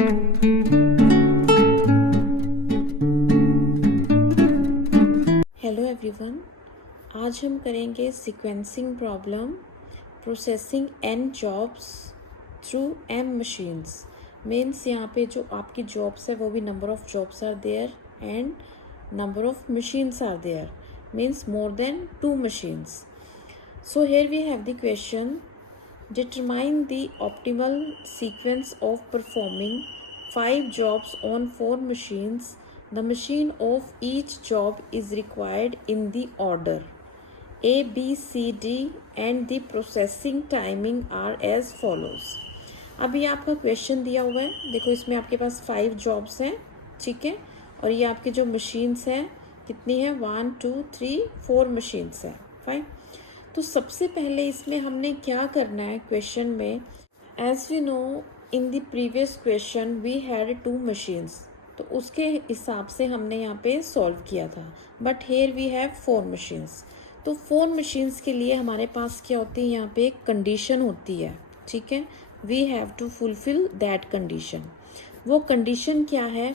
Hello everyone, आज हम करेंगे sequencing problem processing n jobs through m machines. Means यहाँ पे जो आपकी जॉब्स है वो भी number of jobs are there and number of machines are there, means more than 2 machines. So here we have the question: determine the optimal sequence of performing 5 jobs on 4 machines. The machine of each job is required in the order A, B, C, D and the processing timing are as follows. अब ये आपका question दिया हुआ है, देखो इसमें आपके पास 5 jobs हैं, ठीक है, और ये आपकी जो मशीन्स हैं कितनी है, 1 2 3 4 मशीन्स हैं, फाइन। तो सबसे पहले इसमें हमने क्या करना है क्वेश्चन में, as we know in the previous question we had 2 machines, तो उसके हिसाब से हमने यहाँ पे सॉल्व किया था, but here we have 4 machines. तो 4 मशीन्स के लिए हमारे पास क्या होती है, यहाँ पे एक कंडीशन होती है, ठीक है, we have to fulfil that condition. वो कंडीशन क्या है,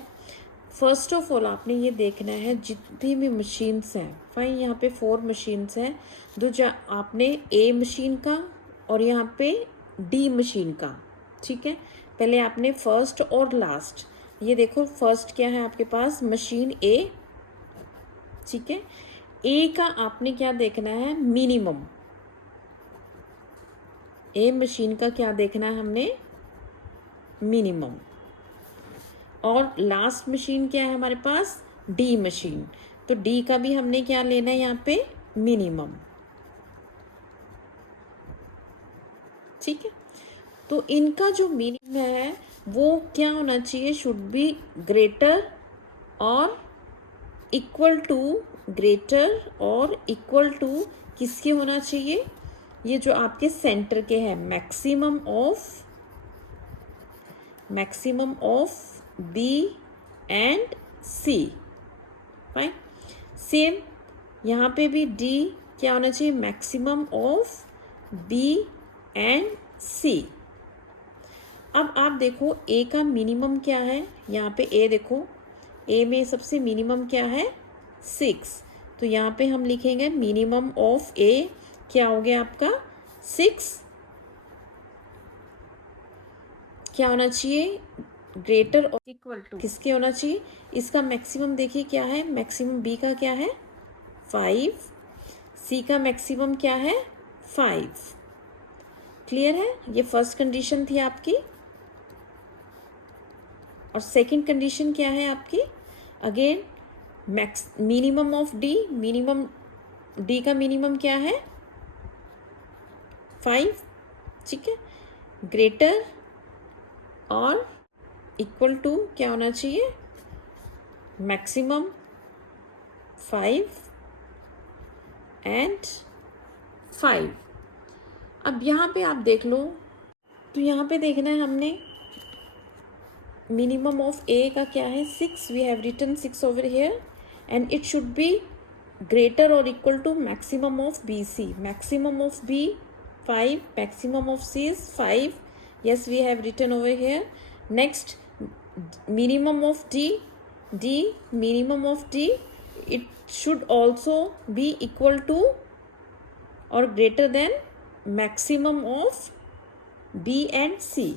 फर्स्ट ऑफ ऑल आपने ये देखना है जितनी भी मशीन्स हैं, फाइन, यहाँ पे 4 मशीन्स हैं, आपने ए मशीन का और यहाँ पे डी मशीन का, ठीक है, पहले आपने फर्स्ट और लास्ट, ये देखो फर्स्ट क्या है आपके पास, मशीन ए, ठीक है, ए का आपने क्या देखना है, मिनिमम, ए मशीन का क्या देखना है हमने, मिनिमम, और लास्ट मशीन क्या है हमारे पास, डी मशीन, तो डी का भी हमने क्या लेना है यहाँ पे, मिनिमम, ठीक है। तो इनका जो मीनिंग है वो क्या होना चाहिए, शुड बी ग्रेटर और इक्वल टू, ग्रेटर और इक्वल टू किसके होना चाहिए, ये जो आपके सेंटर के हैं, maximum of B and C, fine. Same यहाँ पे भी डी क्या होना चाहिए, maximum of B and C. अब आप देखो ए का मिनिमम क्या है, यहाँ पे ए देखो, ए में सबसे मिनिमम क्या है, 6, तो यहाँ पे हम लिखेंगे मिनिमम ऑफ ए क्या हो गया आपका, 6, क्या होना चाहिए, ग्रेटर और इक्वल टू किसके होना चाहिए, इसका मैक्सिमम देखिए क्या है, मैक्सिमम बी का क्या है, 5, सी का मैक्सिमम क्या है, 5, क्लियर है, ये फर्स्ट कंडीशन थी आपकी। और सेकंड कंडीशन क्या है आपकी, again minimum of D, minimum D का मिनिमम क्या है, 5, ठीक है, ग्रेटर और इक्वल टू क्या होना चाहिए, मैक्सिमम 5 एंड 5। अब यहाँ पे आप देख लो, तो यहाँ पे देखना है हमने मिनिमम ऑफ ए का क्या है, 6, we have written 6 over here and it should be greater और equal to maximum of B C, maximum of B 5, maximum of C is 5, yes we have written over here. Next, minimum of d, minimum of d, it should also be equal to or greater than maximum of b and c।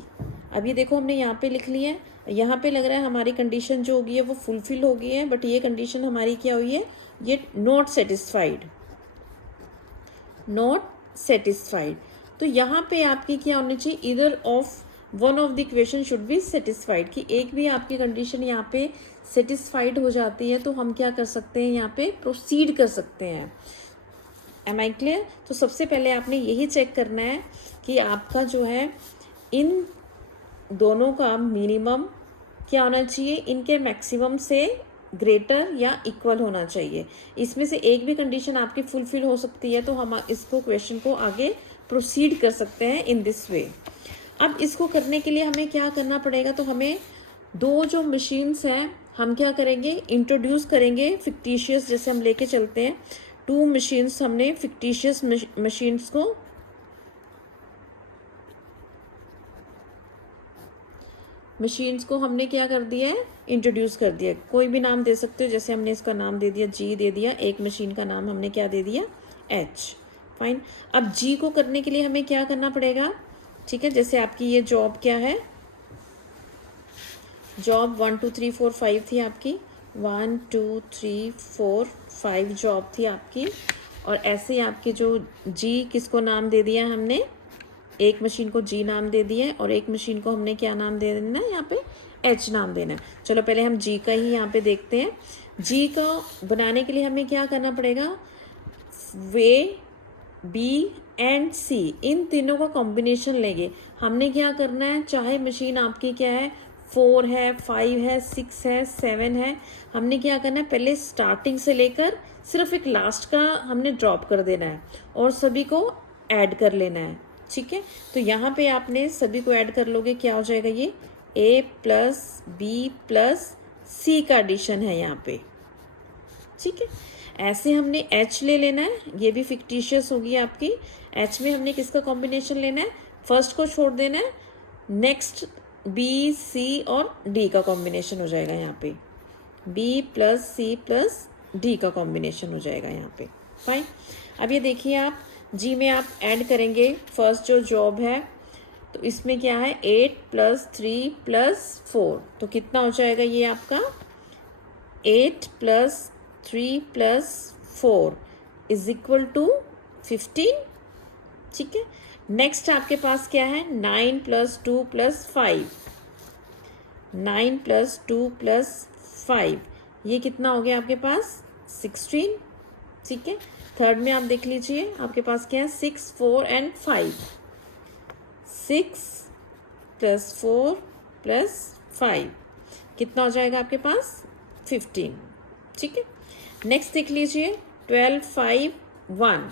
अब ये देखो हमने यहाँ पे लिख लिया है, यहाँ पे लग रहा है हमारी कंडीशन जो होगी है वो फुलफिल हो गई है, बट ये कंडीशन हमारी क्या हुई है, ये नॉट सेटिस्फाइड। तो यहाँ पे आपकी क्या होनी चाहिए, इधर of one of the equation should be satisfied, कि एक भी आपकी कंडीशन यहाँ पे सेटिस्फाइड हो जाती है तो हम क्या कर सकते हैं, यहाँ पे प्रोसीड कर सकते हैं। Am I clear. तो सबसे पहले आपने यही चेक करना है कि आपका जो है इन दोनों का मिनिमम क्या होना चाहिए, इनके मैक्सिमम से ग्रेटर या इक्वल होना चाहिए। इसमें से एक भी कंडीशन आपकी फुलफिल हो सकती है तो हम इसको क्वेश्चन को आगे प्रोसीड कर सकते हैं इन दिस वे। अब इसको करने के लिए हमें क्या करना पड़ेगा, तो हमें दो जो मशीन्स हैं हम क्या करेंगे, इंट्रोड्यूस करेंगे फिक्टिशियस, जैसे हम लेके चलते हैं 2 मशीन्स, हमने फिक्टिशियस मशीन्स को मशीन्स को हमने क्या कर दिया है, इंट्रोड्यूस कर दिया। कोई भी नाम दे सकते हो, जैसे हमने इसका नाम दे दिया जी दे दिया, एक मशीन का नाम हमने क्या दे दिया, एच। फाइन। अब जी को करने के लिए हमें क्या करना पड़ेगा, ठीक है, जैसे आपकी ये जॉब क्या है, जॉब 1 2 3 4 5 थी आपकी, 1 2 3 4 5 जॉब थी आपकी। और ऐसे ही आपकी जो जी किसको नाम दे दिया हमने, एक मशीन को जी नाम दे दिया है और एक मशीन को हमने क्या नाम दे देना है यहाँ पे, एच नाम देना है। चलो पहले हम जी का ही यहाँ पे देखते हैं। जी का बनाने के लिए हमें क्या करना पड़ेगा, वे बी एंड सी इन तीनों का कॉम्बिनेशन लेंगे। हमने क्या करना है, चाहे मशीन आपकी क्या है, 4 है, 5 है, 6 है, 7 है, हमने क्या करना है, पहले स्टार्टिंग से लेकर सिर्फ एक लास्ट का हमने ड्रॉप कर देना है और सभी को ऐड कर लेना है। ठीक है, तो यहाँ पे आपने सभी को ऐड कर लोगे, क्या हो जाएगा, ये ए प्लस बी प्लस सी का एडिशन है यहाँ पे। ठीक है, ऐसे हमने एच ले लेना है, ये भी फिक्टिशियस होगी आपकी। एच में हमने किसका कॉम्बिनेशन लेना है, फर्स्ट को छोड़ देना है, नेक्स्ट बी सी और डी का कॉम्बिनेशन हो जाएगा यहाँ पे, B plus C plus D का कॉम्बिनेशन हो जाएगा यहाँ पे। फाइन। अब ये देखिए आप जी में आप ऐड करेंगे फर्स्ट जो जॉब है, तो इसमें क्या है 8 प्लस 3 प्लस 4, तो कितना हो जाएगा ये आपका 8 plus 3 plus 4 is equal to 15। ठीक है, नेक्स्ट आपके पास क्या है 9 प्लस 2 प्लस 5, 9 प्लस 2 प्लस 5, ये कितना हो गया आपके पास 16। ठीक है, थर्ड में आप देख लीजिए आपके पास क्या है 6 4 एंड 5, 6 प्लस 4 प्लस 5 कितना हो जाएगा आपके पास 15। ठीक है, नेक्स्ट देख लीजिए 12 5 1,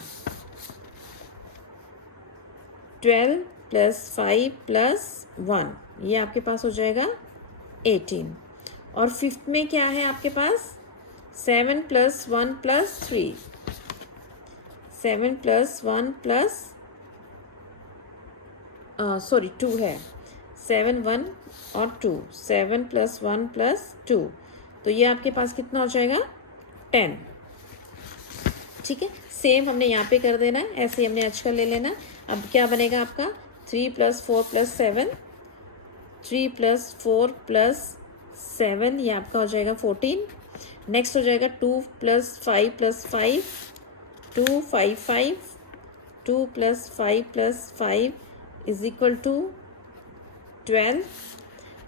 12 प्लस 5 प्लस 1, ये आपके पास हो जाएगा 18। और फिफ्थ में क्या है आपके पास 7 प्लस 1 प्लस 3, 7 प्लस 1 प्लस 2 है, 7 1 और 2, 7 प्लस 1 प्लस 2, तो ये आपके पास कितना हो जाएगा 10। ठीक है, सेम हमने यहाँ पे कर देना है, ऐसे ही हमने एच का ले लेना। अब क्या बनेगा आपका 3 प्लस 4 प्लस 7, 3 प्लस 4 प्लस 7, ये आपका हो जाएगा 14। नेक्स्ट हो जाएगा 2 plus 5 plus 5, 2 5 5, 2 plus 5 plus 5 is equal to 12।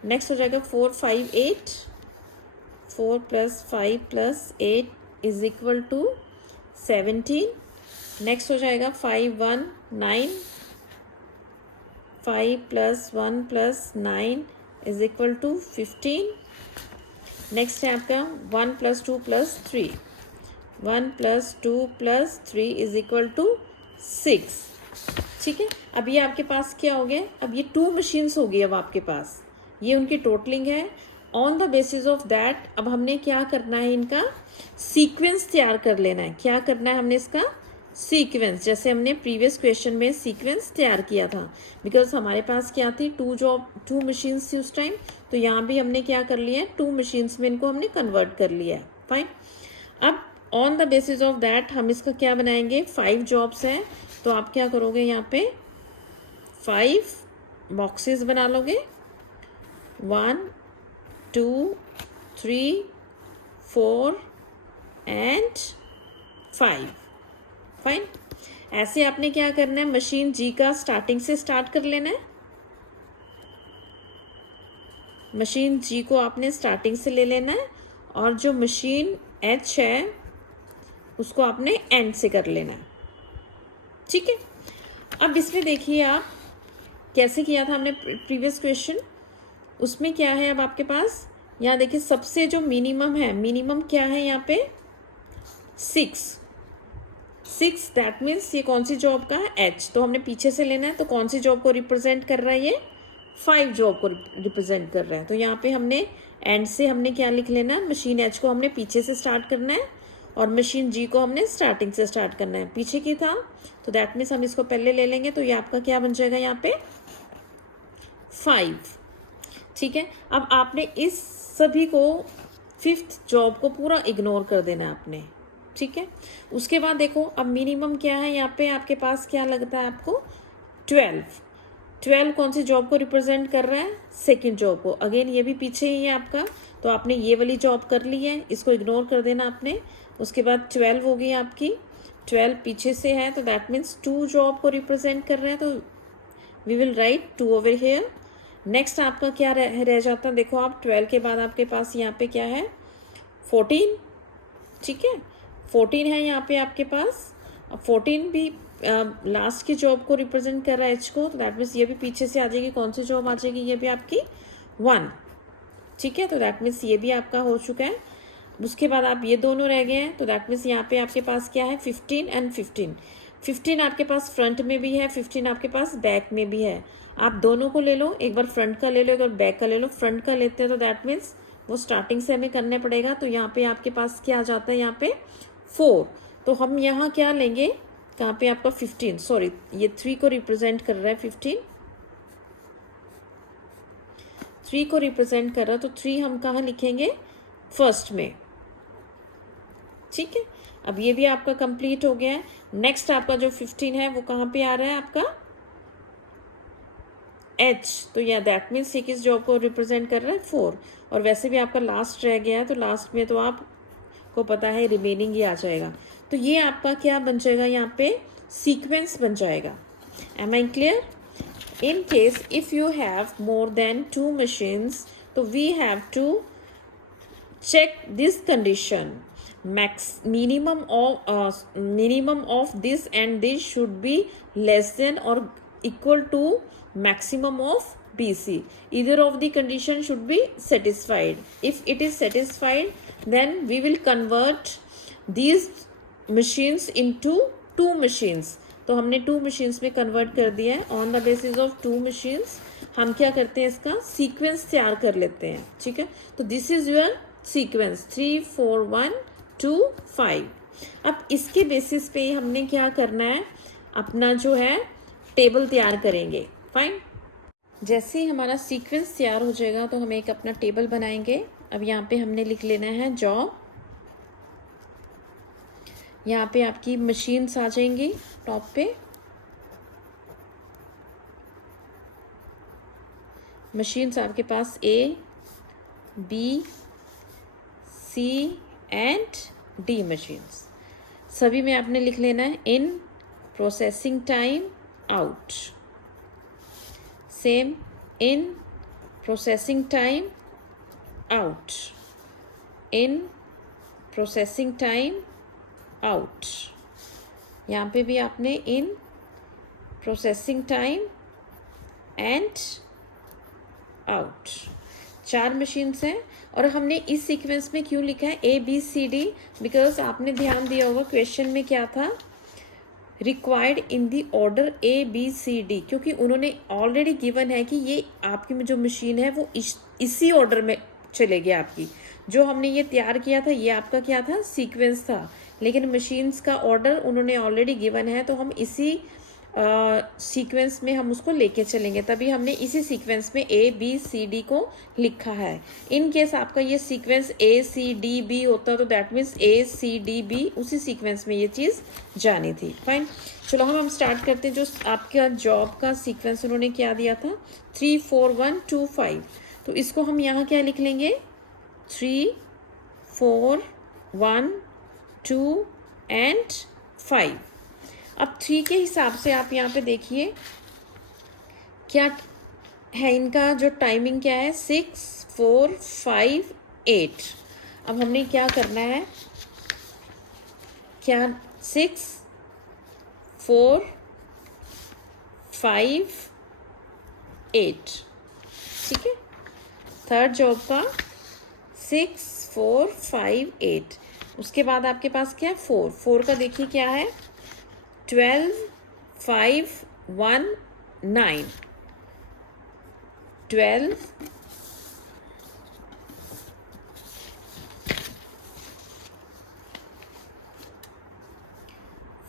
Next हो जाएगा 4 5 8, 4 plus 5 plus 8 is equal to 17। Next हो जाएगा 5 1 9, 5 plus 1 plus 9 is equal to 15। Next है आपका 1 plus 2 plus 3, 1 plus 2 plus 3 is equal to 6। ठीक है, अब ये आपके पास क्या हो गया, अब ये 2 मशीन्स हो गई अब आपके पास, ये उनकी टोटलिंग है। On the basis of that अब हमने क्या करना है, इनका सीक्वेंस तैयार कर लेना है। क्या करना है हमने इसका सीक्वेंस, जैसे हमने प्रीवियस क्वेश्चन में सीक्वेंस तैयार किया था, बिकॉज हमारे पास क्या थी 2 मशीन्स थी उस टाइम, तो यहाँ भी हमने क्या कर लिया है 2 मशीन्स में इनको हमने कन्वर्ट कर लिया है। फाइन। अब on the basis of that हम इसका क्या बनाएंगे, 5 जॉब्स हैं, तो आप क्या करोगे यहाँ पे 5 बॉक्सेस बना लोगे, 1 2 3 4 एंड 5। फाइन। ऐसे आपने क्या करना है, मशीन जी का स्टार्टिंग से स्टार्ट कर लेना है, मशीन जी को आपने स्टार्टिंग से ले लेना है, और जो मशीन एच है उसको आपने एंड से कर लेना है। ठीक है, अब इसमें देखिए आप कैसे किया था हमने प्रीवियस क्वेश्चन, उसमें क्या है अब आपके पास, यहाँ देखिए सबसे जो मिनिमम है, मिनिमम क्या है यहाँ पे 6, दैट मीन्स ये कौन सी जॉब का है एच, तो हमने पीछे से लेना है, तो कौन सी जॉब को रिप्रेजेंट कर रहा है, ये 5 जॉब को रिप्रेजेंट कर रहा है। तो यहाँ पे हमने एंड से हमने क्या लिख लेना है, मशीन एच को हमने पीछे से स्टार्ट करना है और मशीन जी को हमने स्टार्टिंग से स्टार्ट करना है, पीछे की था, तो दैट मीन्स हम इसको पहले ले लेंगे, तो ये आपका क्या बन जाएगा यहाँ पे 5। ठीक है। अब आपने इस सभी को 5th जॉब को पूरा इग्नोर कर देना है आपने, ठीक है। उसके बाद देखो अब मिनिमम क्या है यहाँ पे आपके पास, क्या लगता है आपको, 12 कौन सी जॉब को रिप्रेजेंट कर रहा है, सेकंड जॉब को। अगेन ये भी पीछे ही है आपका, तो आपने ये वाली जॉब कर ली है, इसको इग्नोर कर देना आपने। उसके बाद 12 हो गई आपकी, 12 पीछे से है, तो दैट मीन्स 2 जॉब को रिप्रेजेंट कर रहा है, तो we will write 2 over here. Next आपका क्या रह जाता है, देखो आप 12 के बाद आपके पास यहाँ पे क्या है, 14, ठीक है। 14 है यहाँ पे आपके पास। अब 14 भी लास्ट की जॉब को रिप्रेजेंट कर रहा है एच को, तो दैट मीन्स ये भी पीछे से आ जाएगी, कौन सी जॉब आ जाएगी, ये भी आपकी 1, ठीक है। तो दैट मीन्स ये भी आपका हो चुका है। उसके बाद आप ये दोनों रह गए हैं, तो दैट मीन्स यहाँ पे आपके पास क्या है, 15 एंड 15। 15 आपके पास फ्रंट में भी है, 15 आपके पास बैक में भी है। आप दोनों को ले लो, एक बार फ्रंट का ले लो, एक बार बैक का ले लो। फ्रंट का लेते हैं तो दैट मीन्स वो स्टार्टिंग से हमें करने पड़ेगा, तो यहाँ पे आपके पास क्या आ जाता है, यहाँ पे 4। तो हम यहाँ क्या लेंगे, कहाँ पे आपका 15, सॉरी ये 3 को रिप्रेजेंट कर रहा है, 15 3 को रिप्रेजेंट कर रहा है, तो 3 हम कहाँ लिखेंगे, फर्स्ट में, ठीक है। अब ये भी आपका कंप्लीट हो गया है। नेक्स्ट आपका जो 15 है वो कहाँ पे आ रहा है आपका, एच, तो या दैट मीन्स ये किस जॉब को रिप्रेजेंट कर रहा है, 4। और वैसे भी आपका लास्ट रह गया है, तो लास्ट में तो आपको पता है रिमेनिंग ही आ जाएगा। तो ये आपका क्या बन जाएगा, यहाँ पे सीक्वेंस बन जाएगा। Am I clear? In case if you have more than 2 machines, तो we have to check this condition, minimum of this and this should be less than or equal to maximum of BC. Either of the condition should be satisfied. If it is satisfied, then we will convert these machines into 2 machines. तो हमने 2 machines में convert कर दिया है। On the basis of 2 machines हम क्या करते हैं, इसका sequence तैयार कर लेते हैं, ठीक है। तो this is your सीक्वेंस 3 4 1 2 5। अब इसके बेसिस पे हमने क्या करना है, अपना जो है टेबल तैयार करेंगे। फाइन, जैसे ही हमारा सीक्वेंस तैयार हो जाएगा तो हम एक अपना टेबल बनाएंगे। अब यहाँ पे हमने लिख लेना है जॉब, यहाँ पे आपकी मशीन्स आ जाएंगी टॉप पे, मशीन्स आपके पास A B C and D machines, सभी में आपने लिख लेना है इन processing time out, same in processing time out, in processing time out, यहाँ पे भी आपने इन processing time and out. 4 machines हैं। और हमने इस सीक्वेंस में क्यों लिखा है ABCD, बिकॉज आपने ध्यान दिया होगा क्वेश्चन में क्या था, required in the order ABCD, क्योंकि उन्होंने ऑलरेडी गिवन है कि ये आपकी जो मशीन है वो इसी ऑर्डर में चले गए। आपकी जो हमने ये तैयार किया था ये आपका क्या था, सीक्वेंस था, लेकिन मशीन्स का ऑर्डर उन्होंने ऑलरेडी गिवन है, तो हम इसी सीक्वेंस में हम उसको लेके चलेंगे, तभी हमने इसी सीक्वेंस में ABCD को लिखा है। इन केस आपका ये सीक्वेंस ACDB होता तो दैट मीन्स ACDB उसी सीक्वेंस में ये चीज़ जानी थी। फाइन, चलो हम स्टार्ट करते हैं। जो आपका जॉब का सीक्वेंस उन्होंने क्या दिया था, 3 4 1 2 5, तो इसको हम यहाँ क्या लिख लेंगे, 3 4 1 2 एंड 5। अब 3 के हिसाब से आप यहाँ पे देखिए क्या है, इनका जो टाइमिंग क्या है, 6 4 5 8। अब हमने क्या करना है, क्या 6 4 5 8, ठीक है। थर्ड जॉब का 6 4 5 8। उसके बाद आपके पास क्या है, 4 का देखिए क्या है, 12 5 1 9, 12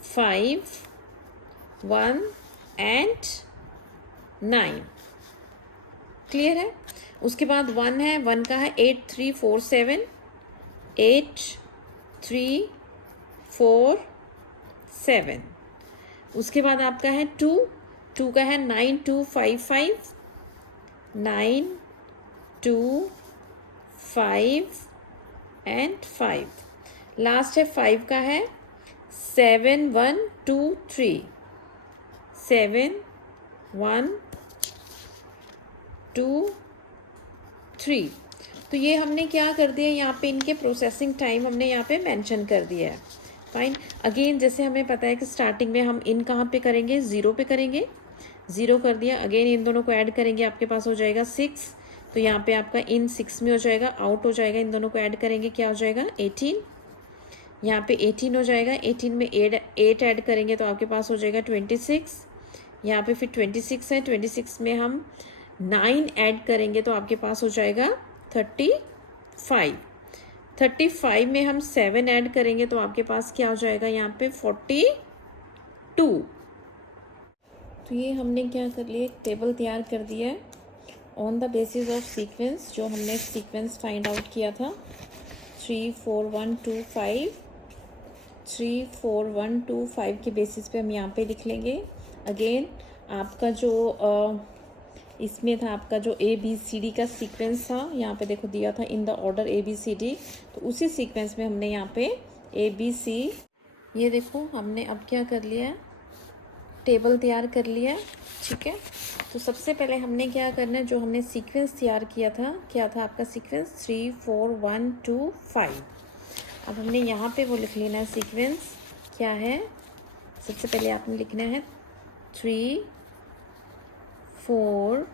5 1 एंड 9। क्लियर है। उसके बाद 1 है, 1 का है 8 3 4 7, 8 3 4 7। उसके बाद आपका है 2, 2 का है 9 2 5 5, 9 2 5 एंड 5। लास्ट है 5 का है 7 1 2 3, 7 1 2 3। तो ये हमने क्या कर दिया यहाँ पे, इनके प्रोसेसिंग टाइम हमने यहाँ पे मेंशन कर दिया है। फाइन। अगेन जैसे हमें पता है कि स्टार्टिंग में हम इन कहाँ पे करेंगे, 0 पे करेंगे, 0 कर दिया। अगेन इन दोनों को ऐड करेंगे, आपके पास हो जाएगा 6। तो यहाँ पे आपका इन 6 में हो जाएगा, आउट हो जाएगा, इन दोनों को ऐड करेंगे, क्या हो जाएगा 18। यहाँ पे 18 हो जाएगा, 18 में 8 ऐड करेंगे तो आपके पास हो जाएगा 26। यहाँ पे फिर 26 है, 26 में हम 9 ऐड करेंगे तो आपके पास हो जाएगा 35। 35 में हम 7 ऐड करेंगे तो आपके पास क्या हो जाएगा यहाँ पे 42। तो ये हमने क्या कर लिया, एक टेबल तैयार कर दिया है on the basis of sequence, जो हमने सीक्वेंस फाइंड आउट किया था 3 4 1 2 5, 3 4 1 2 5 के बेसिस पे हम यहाँ पे लिख लेंगे। अगेन आपका जो इसमें था आपका जो ABCD का सीक्वेंस था, यहाँ पे देखो दिया था इन द ऑर्डर ABCD, तो उसी सीक्वेंस में हमने यहाँ पे ABC, ये देखो हमने अब क्या कर लिया है, टेबल तैयार कर लिया। ठीक है, तो सबसे पहले हमने क्या करना है, जो हमने सीक्वेंस तैयार किया था, क्या था आपका सीक्वेंस 3 4 1 2 5। अब हमने यहाँ पे वो लिख लेना है सीक्वेंस क्या है। सबसे पहले आपने लिखना है 3 4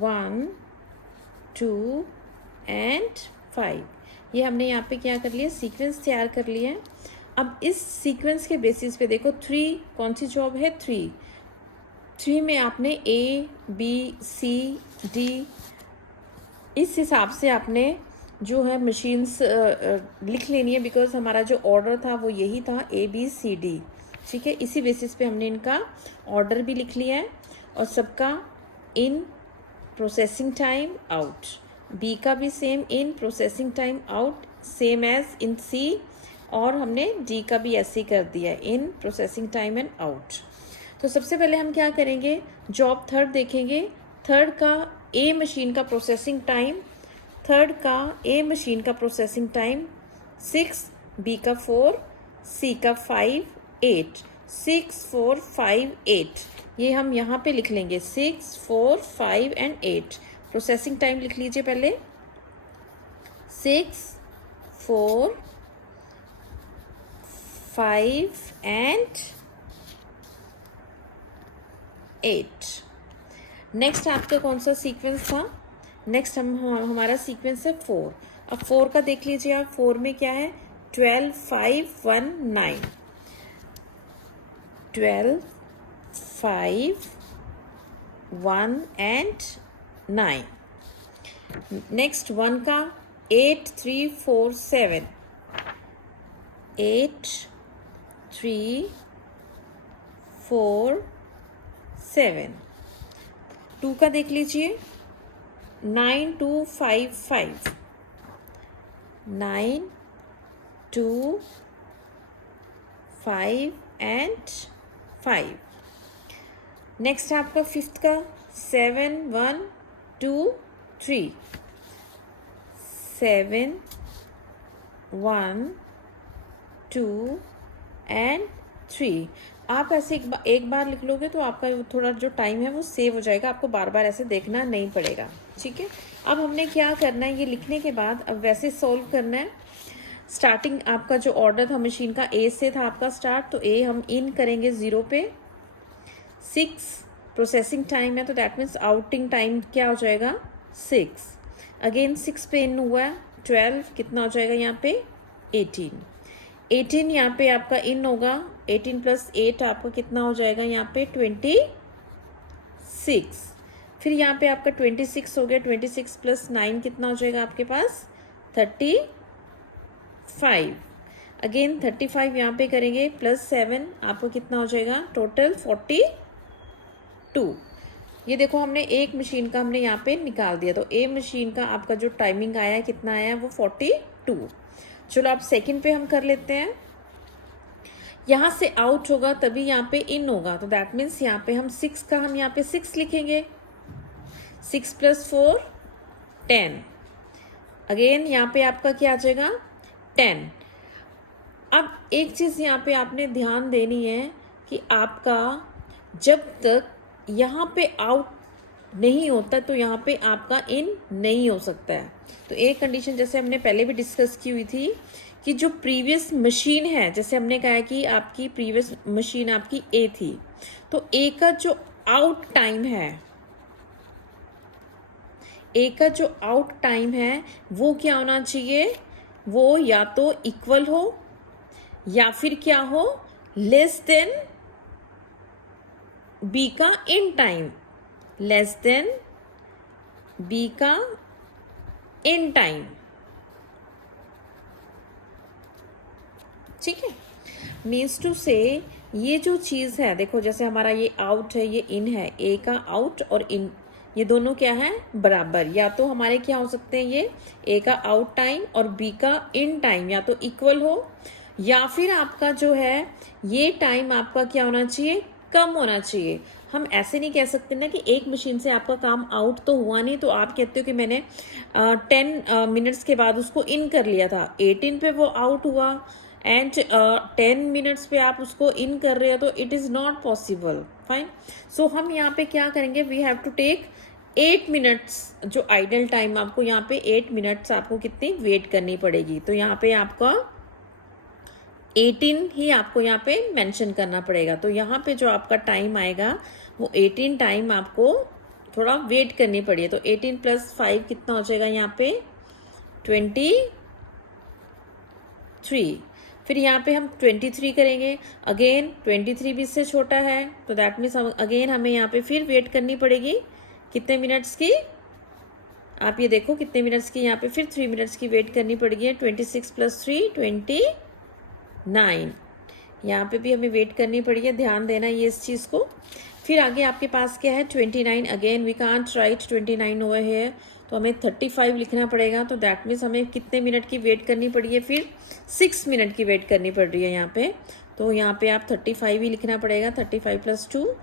1 2 एंड 5। ये हमने यहाँ पे क्या कर लिया, सीक्वेंस तैयार कर लिया है। अब इस सीक्वेंस के बेसिस पे देखो 3 कौन सी जॉब है, 3 में आपने ABCD इस हिसाब से आपने जो है मशीन्स लिख लेनी है, बिकॉज हमारा जो ऑर्डर था वो यही था ABCD। ठीक है, इसी बेसिस पे हमने इनका ऑर्डर भी लिख लिया है और सबका in processing time out, B का भी same in processing time out same as in C, और हमने D का भी ऐसे ही कर दिया इन प्रोसेसिंग टाइम एंड आउट। तो सबसे पहले हम क्या करेंगे, जॉब थर्ड देखेंगे। थर्ड का A मशीन का प्रोसेसिंग टाइम, थर्ड का A मशीन का प्रोसेसिंग टाइम 6, B का 4, C का 5 8, 6 4 5 8। ये हम यहाँ पे लिख लेंगे 6 4 5 एंड 8। प्रोसेसिंग टाइम लिख लीजिए पहले 6 4 5 एंड 8। नेक्स्ट आपका कौन सा सीक्वेंस था, नेक्स्ट हमारा सीक्वेंस है 4। अब 4 का देख लीजिए आप, 4 में क्या है 12 5 1 9, 12 5 1 एंड 9। नेक्स्ट 1 का 8 3 4 7, 8 3 4 7। 2 का देख लीजिए 9 2 5 5, 9 2 5 एंड 5। नेक्स्ट आपका 5th का 7 1 2 3, 7 1 2 एंड 3। आप ऐसे एक बार लिख लोगे तो आपका थोड़ा जो टाइम है वो सेव हो जाएगा, आपको बार बार ऐसे देखना नहीं पड़ेगा। ठीक है, अब हमने क्या करना है, ये लिखने के बाद अब वैसे सॉल्व करना है। स्टार्टिंग आपका जो ऑर्डर था मशीन का A से था आपका स्टार्ट, तो A हम इन करेंगे 0 पे, 6 प्रोसेसिंग टाइम है तो दैट मीन्स आउटिंग टाइम क्या हो जाएगा 6। अगेन 6 पे इन हुआ है 12, कितना हो जाएगा यहाँ पे 18। 18 यहाँ पे आपका इन होगा, 18 + 8 आपका कितना हो जाएगा यहाँ पे 26। फिर यहाँ पे आपका 26 हो गया, 26 + 9 कितना हो जाएगा आपके पास 35। अगेन 35 यहाँ पे करेंगे +7 आपको कितना हो जाएगा टोटल 42। ये देखो हमने एक मशीन का हमने यहाँ पे निकाल दिया, तो ए मशीन का आपका जो टाइमिंग आया है कितना आया है वो 42। चलो अब सेकंड पे हम कर लेते हैं। यहाँ से आउट होगा तभी यहाँ पे इन होगा, तो दैट मीन्स यहाँ पे हम 6 का हम यहाँ पे 6 लिखेंगे। 6 + 4 10। अगेन यहाँ पे आपका क्या आ जाएगा 10। अब एक चीज़ यहाँ पे आपने ध्यान देनी है कि आपका जब तक यहाँ पे आउट नहीं होता तो यहाँ पे आपका इन नहीं हो सकता है। तो एक कंडीशन जैसे हमने पहले भी डिस्कस की हुई थी कि जो प्रीवियस मशीन है, जैसे हमने कहा है कि आपकी प्रीवियस मशीन आपकी ए थी, तो ए का जो आउट टाइम है, ए का जो आउट टाइम है वो क्या होना चाहिए, वो या तो इक्वल हो या फिर क्या हो, लेस देन बी का in time, less than B का इन टाइम। ठीक है, मीन्स टू से ये जो चीज़ है, देखो जैसे हमारा ये आउट है, ये इन है, ए का आउट और इन ये दोनों क्या है बराबर, या तो हमारे क्या हो सकते हैं, ये ए का आउट टाइम और बी का इन टाइम या तो इक्वल हो, या फिर आपका जो है ये टाइम आपका क्या होना चाहिए, कम होना चाहिए। हम ऐसे नहीं कह सकते ना कि एक मशीन से आपका काम आउट तो हुआ नहीं, तो आप कहते हो कि मैंने 10 मिनट्स के बाद उसको इन कर लिया था, 18 पे वो आउट हुआ एंड 10 मिनट्स पे आप उसको इन कर रहे हो, तो it is not possible. Fine, so हम यहाँ पे क्या करेंगे, we have to take 8 minutes जो आइडल टाइम, आपको यहाँ पे 8 मिनट्स आपको कितनी वेट करनी पड़ेगी। तो यहाँ पे आपका 18 ही आपको यहाँ पे मेंशन करना पड़ेगा। तो यहाँ पे जो आपका टाइम आएगा वो 18 टाइम आपको थोड़ा वेट करनी पड़ेगी। तो 18 + 5 कितना हो जाएगा यहाँ पे 23। फिर यहाँ पे हम 23 करेंगे, अगेन 23 भी इससे छोटा है, तो दैट मीन्स अगेन हमें यहाँ पे फिर वेट करनी पड़ेगी कितने मिनट्स की, आप ये देखो कितने मिनट्स की, यहाँ पे फिर 3 मिनट्स की वेट करनी पड़ेगी। 26 + 3 29, यहाँ पे भी हमें वेट करनी पड़ी है, ध्यान देना ये इस चीज़ को। फिर आगे आपके पास क्या है 29, again we can't write 29 over here, तो हमें 35 लिखना पड़ेगा। तो दैट मीन्स हमें कितने मिनट की वेट करनी पड़ी है, फिर 6 मिनट की वेट करनी पड़ रही है यहाँ पे। तो यहाँ पे आप 35 ही लिखना पड़ेगा, 35 + 2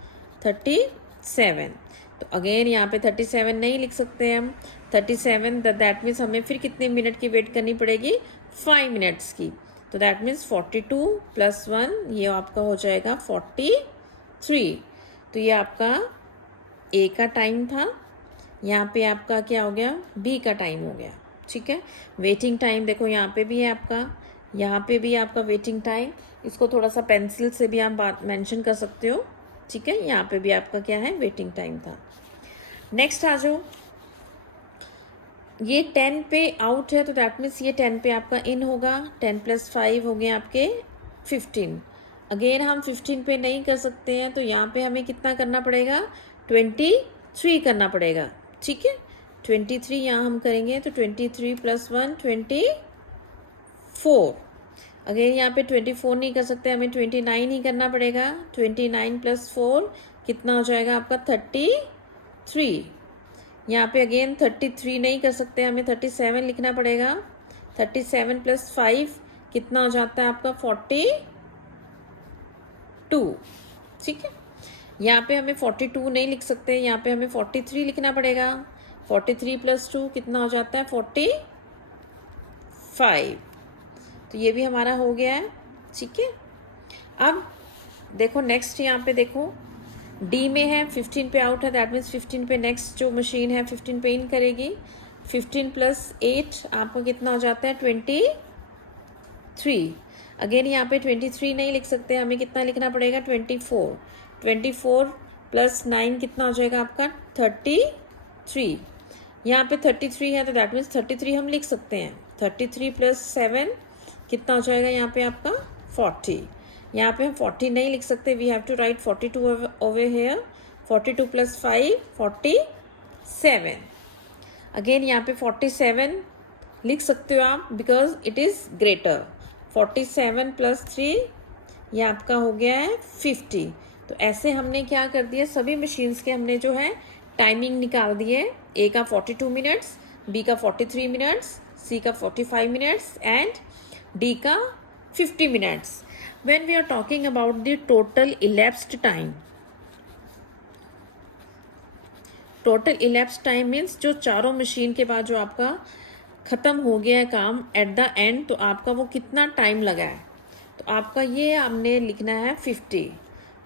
37। तो अगेन यहाँ पे 37 नहीं लिख सकते हम, 37, दैट मीन्स हमें फिर कितने मिनट की वेट करनी पड़ेगी 5 मिनट्स की। तो दैट मीन्स 42 + 1 ये आपका हो जाएगा 43। तो ये आपका ए का टाइम था, यहाँ पे आपका क्या हो गया बी का टाइम हो गया। ठीक है, वेटिंग टाइम देखो यहाँ पे भी है आपका, यहाँ पे भी आपका वेटिंग टाइम, इसको थोड़ा सा पेंसिल से भी आप बात मेंशन कर सकते हो। ठीक है, यहाँ पे भी आपका क्या है वेटिंग टाइम था। नेक्स्ट आ जाओ, ये 10 पे आउट है, तो दैट मीन्स ये 10 पे आपका इन होगा। 10 + 5 हो गए आपके 15। अगेन हम 15 पे नहीं कर सकते हैं, तो यहाँ पे हमें कितना करना पड़ेगा 23 करना पड़ेगा। ठीक है, 23 यहाँ हम करेंगे, तो 23 + 1 24। अगेन यहाँ पे 24 नहीं कर सकते, हमें 29 ही करना पड़ेगा। 29 + 4 कितना हो जाएगा आपका 33। यहाँ पे अगेन 33 नहीं कर सकते, हमें 37 लिखना पड़ेगा। 37 + 5 कितना हो जाता है आपका 42। ठीक है, यहाँ पे हमें 42 नहीं लिख सकते, यहाँ पे हमें 43 लिखना पड़ेगा। 43 + 2 कितना हो जाता है 45। तो ये भी हमारा हो गया है। ठीक है, अब देखो नेक्स्ट यहाँ पे देखो डी में है, 15 पे आउट है, दैट मीन्स 15 पे नेक्स्ट जो मशीन है 15 पे इन करेगी। 15 + 8 आपका कितना हो जाता है 23। अगेन यहाँ पे 23 नहीं लिख सकते, हमें कितना लिखना पड़ेगा 24। 24 + 9 कितना हो जाएगा आपका 33। यहाँ पे 33 है, तो दैट मीन्स 33 हम लिख सकते हैं। 33 + 7 कितना हो जाएगा यहाँ पे आपका 40। यहाँ पे हम 40 नहीं लिख सकते, we have to write 42 over here. 42 + 5 47। Again यहाँ पे 47 लिख सकते हो आप, बिकॉज इट इज़ ग्रेटर। 47 + 3 ये आपका हो गया है 50। तो ऐसे हमने क्या कर दिया, सभी मशीन्स के हमने जो है टाइमिंग निकाल दिए। ए का 42 मिनट्स, बी का 43 मिनट्स, सी का 45 मिनट्स एंड डी का 50 minutes. When we are talking about the total elapsed time, total elapsed time means जो चारों मशीन के बाद जो आपका ख़त्म हो गया है काम एट द एंड, तो आपका वो कितना टाइम लगा है। तो आपका ये हमने लिखना है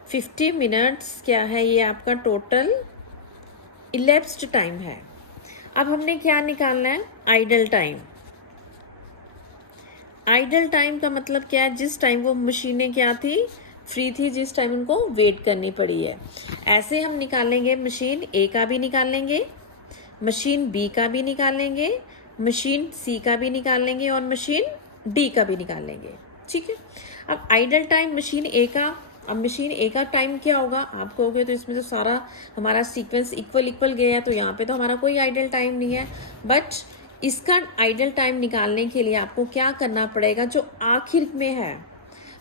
50 मिनट्स क्या है, ये आपका टोटल इलेप्स्ड टाइम है। अब हमने क्या निकालना है, आइडल टाइम। आइडल टाइम का मतलब क्या है, जिस टाइम वो मशीनें क्या थी, फ्री थी, जिस टाइम उनको वेट करनी पड़ी है। ऐसे हम निकालेंगे, मशीन ए का भी निकालेंगे, मशीन बी का भी निकालेंगे, मशीन सी का भी निकालेंगे और मशीन डी का भी निकालेंगे। ठीक है। अब आइडल टाइम मशीन ए का, अब मशीन ए का टाइम क्या होगा, आप कहोगे तो इसमें तो सारा हमारा सीक्वेंस इक्वल गया है, तो यहाँ पे तो हमारा कोई आइडल टाइम नहीं है। बट इसका आइडल टाइम निकालने के लिए आपको क्या करना पड़ेगा, जो आखिर में है,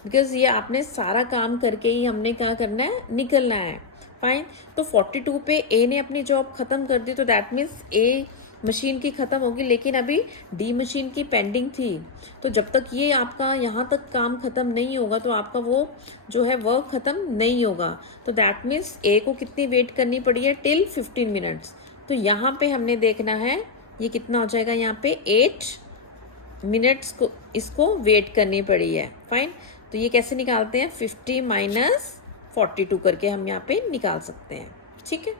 बिकॉज ये आपने सारा काम करके ही हमने क्या करना है, निकलना है। फाइन। तो 42 पे ए ने अपनी जॉब ख़त्म कर दी, तो दैट मीन्स ए मशीन की ख़त्म होगी, लेकिन अभी डी मशीन की पेंडिंग थी। तो जब तक ये आपका यहाँ तक काम ख़त्म नहीं होगा, तो आपका वो जो है वर्क ख़त्म नहीं होगा। तो दैट मीन्स ए को कितनी वेट करनी पड़ी है, टिल 15 मिनट्स। तो यहाँ पे हमने देखना है ये कितना हो जाएगा, यहाँ पे 8 मिनट्स को इसको वेट करनी पड़ी है। फाइन। तो ये कैसे निकालते हैं, 50 माइनस 42 करके हम यहाँ पे निकाल सकते हैं। ठीक है।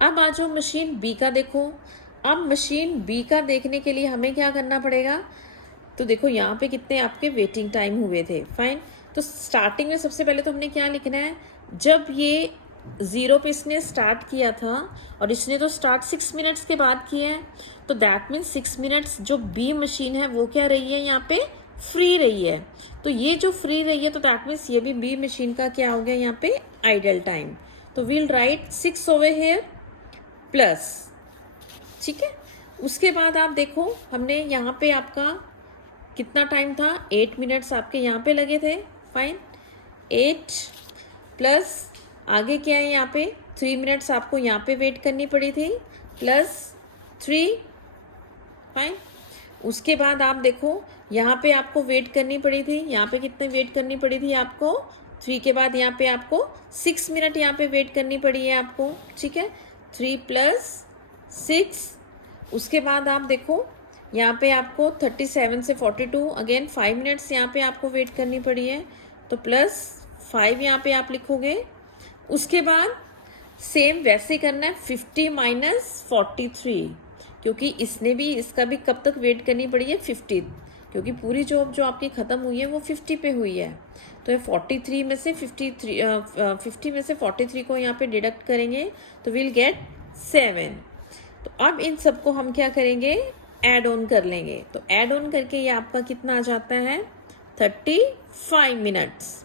अब आ जाओ मशीन बी का देखो। अब मशीन बी का देखने के लिए हमें क्या करना पड़ेगा, तो देखो यहाँ पे कितने आपके वेटिंग टाइम हुए थे। फाइन। तो स्टार्टिंग में सबसे पहले तो हमने क्या लिखना है, जब ये 0 पे इसने स्टार्ट किया था और इसने तो स्टार्ट 6 मिनट्स के बाद किया है, तो दैट मीन्स 6 मिनट्स जो बी मशीन है वो क्या रही है, यहाँ पे फ्री रही है। तो ये जो फ्री रही है, तो दैट मीन्स ये भी बी मशीन का क्या हो गया, यहाँ पे आइडल टाइम। तो we'll write 6 over here plus. ठीक है। उसके बाद आप देखो हमने यहाँ पे आपका कितना टाइम था, 8 मिनट्स आपके यहाँ पे लगे थे। फाइन। 8 प्लस आगे क्या है, यहाँ पे 3 मिनट्स आपको यहाँ पे वेट करनी पड़ी थी, प्लस 3। फाइन। उसके बाद आप देखो यहाँ पे आपको वेट करनी पड़ी थी, यहाँ पे कितने वेट करनी पड़ी थी आपको, 3 के बाद यहाँ पे आपको 6 मिनट यहाँ पे वेट करनी पड़ी है आपको। ठीक है। 3 प्लस 6। उसके बाद आप देखो यहाँ पे आपको 37 से 42 अगेन 5 मिनट्स यहाँ पे आपको वेट करनी पड़ी है, तो प्लस 5 यहाँ पे आप लिखोगे। उसके बाद सेम वैसे करना है, 50 माइनस 43, क्योंकि इसने भी, इसका भी कब तक वेट करनी पड़ी है, 50, क्योंकि पूरी जॉब जो आपकी ख़त्म हुई है वो 50 पे हुई है। तो 43 में से 50 में से 43 को यहाँ पे डिडक्ट करेंगे, तो विल गेट 7। तो अब इन सबको हम क्या करेंगे, ऐड ऑन कर लेंगे। तो ऐड ऑन करके ये आपका कितना आ जाता है, 35 मिनट्स।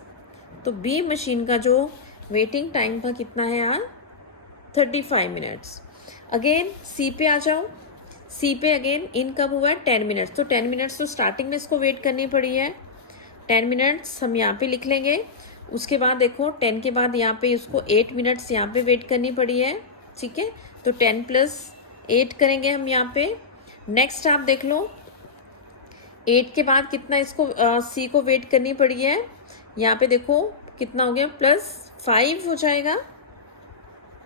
तो बी मशीन का जो वेटिंग टाइम था कितना है यहाँ, 35 मिनट्स। अगेन सी पे आ जाओ। सी पे अगेन इन कब हुआ है, 10 मिनट्स। तो 10 मिनट्स तो स्टार्टिंग में इसको वेट करनी पड़ी है, 10 मिनट्स हम यहाँ पे लिख लेंगे। उसके बाद देखो 10 के बाद यहाँ पे उसको 8 मिनट्स यहाँ पे वेट करनी पड़ी है। ठीक है। तो 10 प्लस 8 करेंगे हम यहाँ पे। नेक्स्ट आप देख लो 8 के बाद कितना इसको सी को वेट करनी पड़ी है, यहाँ पे देखो कितना हो गया, +5 हो जाएगा,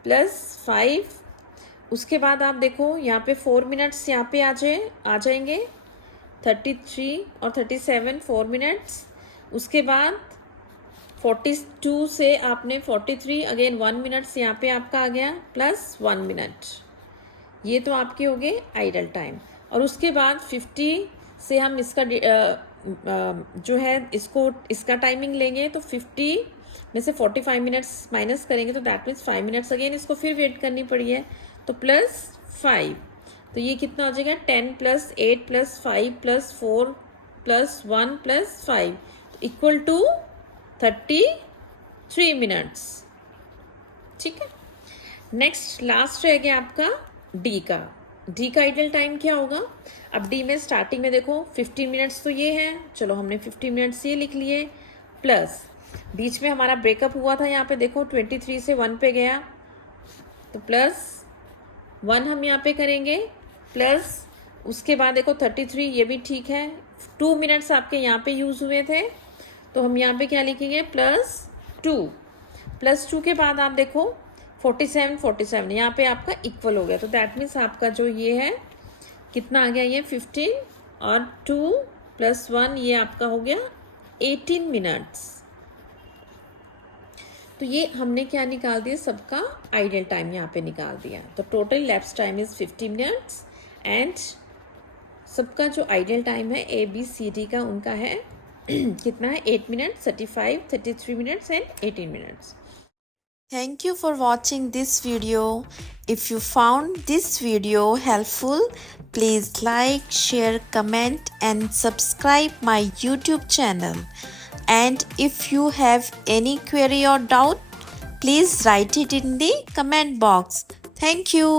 +5। उसके बाद आप देखो यहाँ पे 4 मिनट्स यहाँ पे आ जाएंगे, 33 और 37 4 मिनट्स। उसके बाद 42 से आपने 43 अगेन 1 मिनट्स यहाँ पे आपका आ गया, +1 मिनट। ये तो आपके हो गए आइडल टाइम। और उसके बाद 50 से हम इसका जो है इसका टाइमिंग लेंगे, तो 50 में से 45 मिनट्स माइनस करेंगे, तो दैट मीन्स 5 मिनट्स अगेन इसको फिर वेट करनी पड़ी है, तो +5। तो ये कितना हो जाएगा, 10 + 8 + 5 + 4 + 1 + 5 इक्वल टू 33 मिनट्स। ठीक है। नेक्स्ट लास्ट रह गया आपका डी का। डी का आइडल टाइम क्या होगा, अब डी में स्टार्टिंग में देखो 15 मिनट्स तो ये है, चलो हमने 15 मिनट्स ये लिख लिए, प्लस बीच में हमारा ब्रेकअप हुआ था, यहाँ पे देखो 23 से 1 पे गया, तो +1 हम यहाँ पे करेंगे, प्लस उसके बाद देखो 33, ये भी ठीक है। 2 मिनट्स आपके यहाँ पे यूज़ हुए थे, तो हम यहाँ पे क्या लिखेंगे, +2 के बाद आप देखो 47 यहाँ पे आपका इक्वल हो गया। तो दैट मीन्स आपका जो ये है कितना आ गया, ये 15 और 2 + 1 ये आपका हो गया 18 मिनट्स। तो ये हमने क्या निकाल दिया, सबका आइडियल टाइम यहाँ पे निकाल दिया। तो total lapse time is 50 minutes and सबका जो आइडियल टाइम है ABCD का उनका है कितना है, 8 minutes, 35, 33 minutes and 18 minutes. Thank you for watching this video. If you found this video helpful, please like, share, comment and subscribe my YouTube channel. And if you have any query or doubt, please write it in the comment box. Thank you.